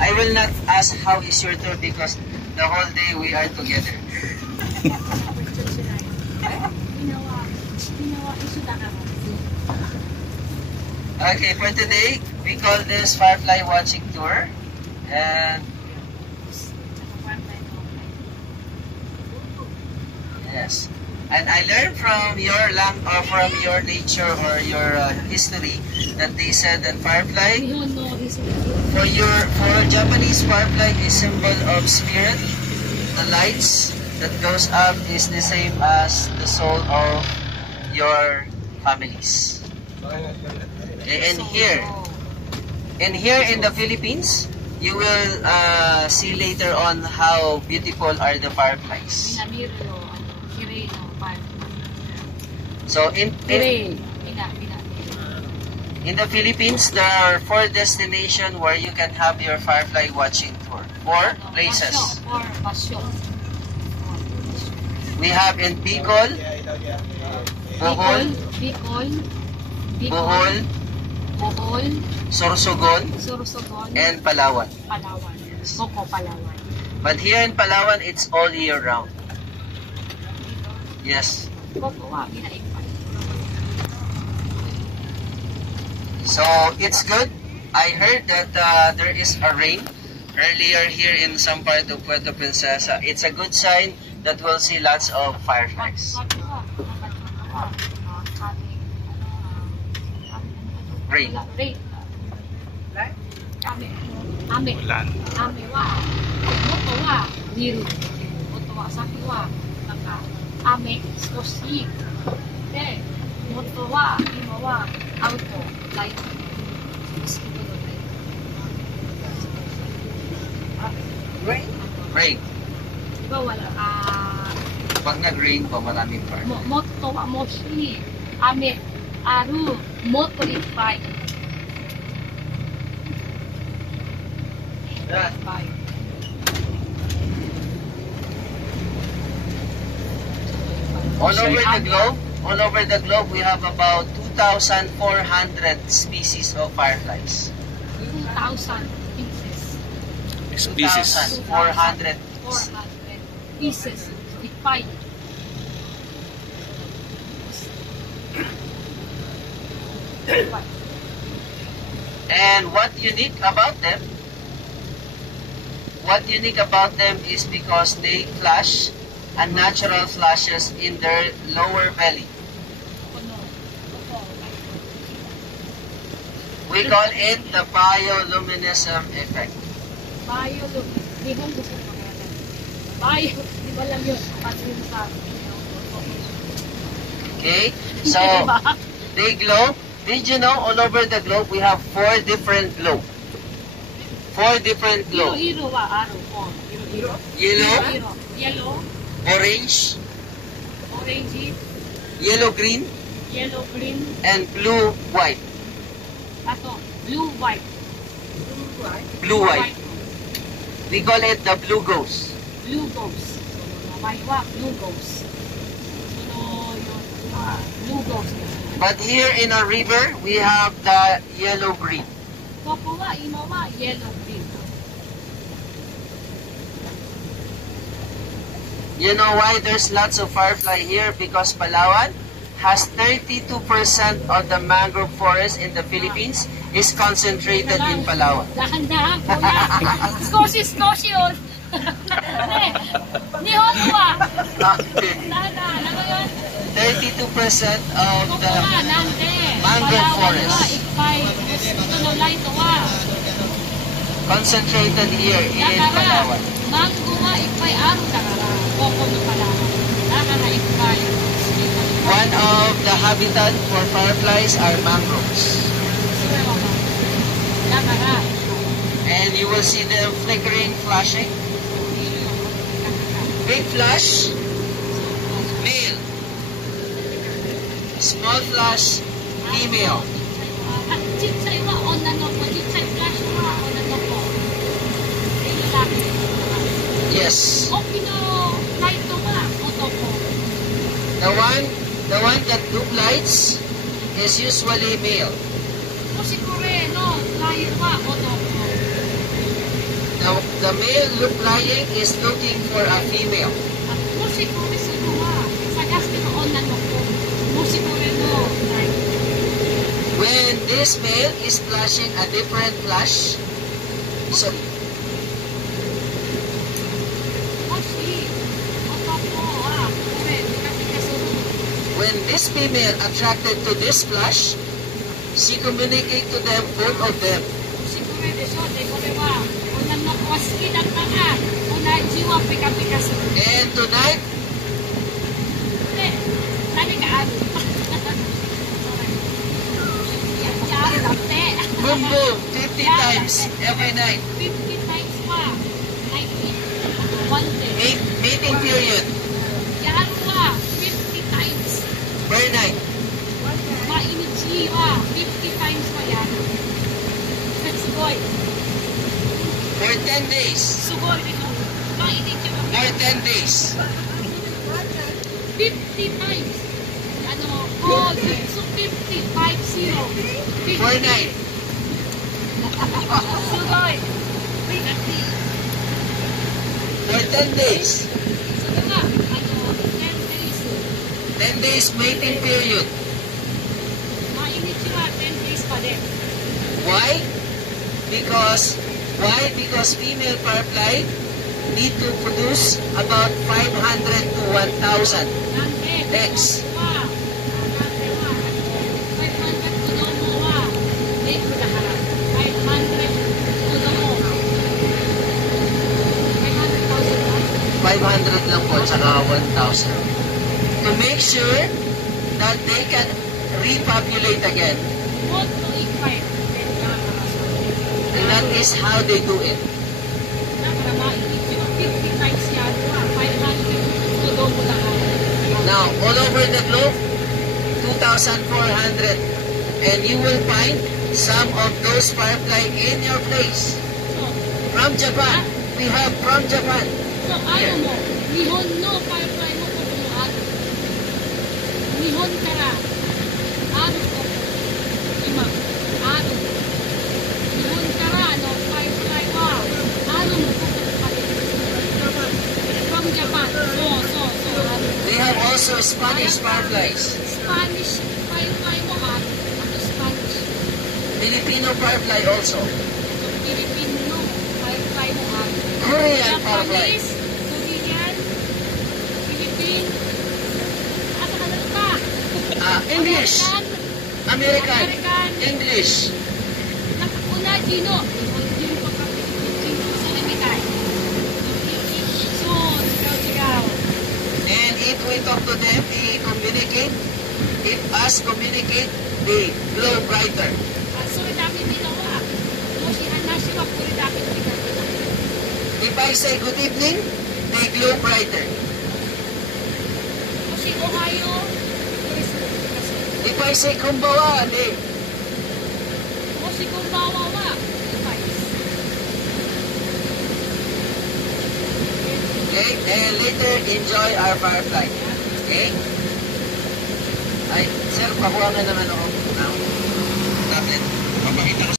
I will not ask how is your tour because the whole day we are together. Okay, for today, we call this Firefly Watching Tour. And yes, and I learned from your nature or your history that they said that firefly for Japanese firefly is symbol of spirit. The lights that goes up is the same as the soul of your families. And here in the Philippines, you will see later on how beautiful are the fireflies. So in the Philippines, there are 4 destinations where you can have your firefly watching tour. 4 places. We have in Bicol, Bohol, Sorsogon, and Palawan. Yes. But here in Palawan, it's all year round. Yes. So it's good. I heard that there is a rain earlier here in some part of Puerto Princesa. It's a good sign that we'll see lots of fireflies. Rain. Rain. Pag nag-rain po, maraming part. Moto wa moshi, ame, aru, motorify. All over the globe, we have about 2,400 species of fireflies. 2,000 pieces. 2,400 pieces. Define. And what unique about them is because they flash unnatural flashes in their lower belly. We call it the bioluminescent effect. Okay, so they glow. Did you know all over the globe we have 4 different glow? 4 different glow. Yellow, orange, yellow green, and blue white. Blue white. We call it the blue ghost. Blue ghost. But here in our river, we have the yellow green. You know why there's lots of firefly here? Because Palawan has 32% of the mangrove forest in the Philippines is concentrated in Palawan. Dahan-dahan, kuya. Skoshi yun. Nihongo wa. Okay. Dahan-dahan, ano yun? 32% of the mangrove forest concentrated here in Palawan. One of the habitat for fireflies are mangroves. And you will see them flickering, flashing. Big flash, male. Small flash, female. Yes. The one that duplicates is usually male. the male flying is looking for a female. Musiko rin sinuha. Sa gas tinoonan mo ko. Musiko rin mo. When this male is flashing a different flash, so when this female attracted to this flash, she communicate to them, both of them. And tonight, boom boom, 50 times every night. 50 times pa. One day. Mating period Yan pa. 50 times. per night. Mainit siya. 50 times pa yan. Sugoi. For 10 days. Sugoi dito. Mainit siya. For 10 days. 50 times. Ano? Oh, so 50. 50. Per night. Sugoi. For 10 days. Sige nga. Ano? 10 days. 10 days mating period. Mainit siya. 10 days pa din. Why? Because female firefly need to produce about 500 to 1,000 eggs. Lang po, tsaka 1,000. To make sure that they can repopulate again. And that is how they do it. Now, all over the globe, 2,400. And you will find some of those firefly in your place. From Japan. We have from Japan. So, ano mo? Nihon no firefly mo ko kumuhan. Nihon kara. Ano ko? Ima. Ano? Nihon kara no firefly wa. Ano mo ko kumuhan. From Japan. So. Ano? They have also Spanish fireflies. Spanish firefly mo ha. Ano Spanish? Filipino firefly also. Filipino firefly mo ha. Korean firefly. Japanese. Korean. Philippine. Asa ka na ba? English. American. English. Nakakuna, Gino. Gino pa kami. Gino sa limitan. So, sigaw. And if we talk to them, we communicate. If us communicate, they glow brighter. So, dami dito ka. Musihan na siya. Puri dami dito. If I say good evening, they glow brighter. Kasi Ohio. If I say kumbawa, they... Kasi kung bawa wa. Okay, and later enjoy our firefly. Okay? Ay, sir, pakuha nga naman ako.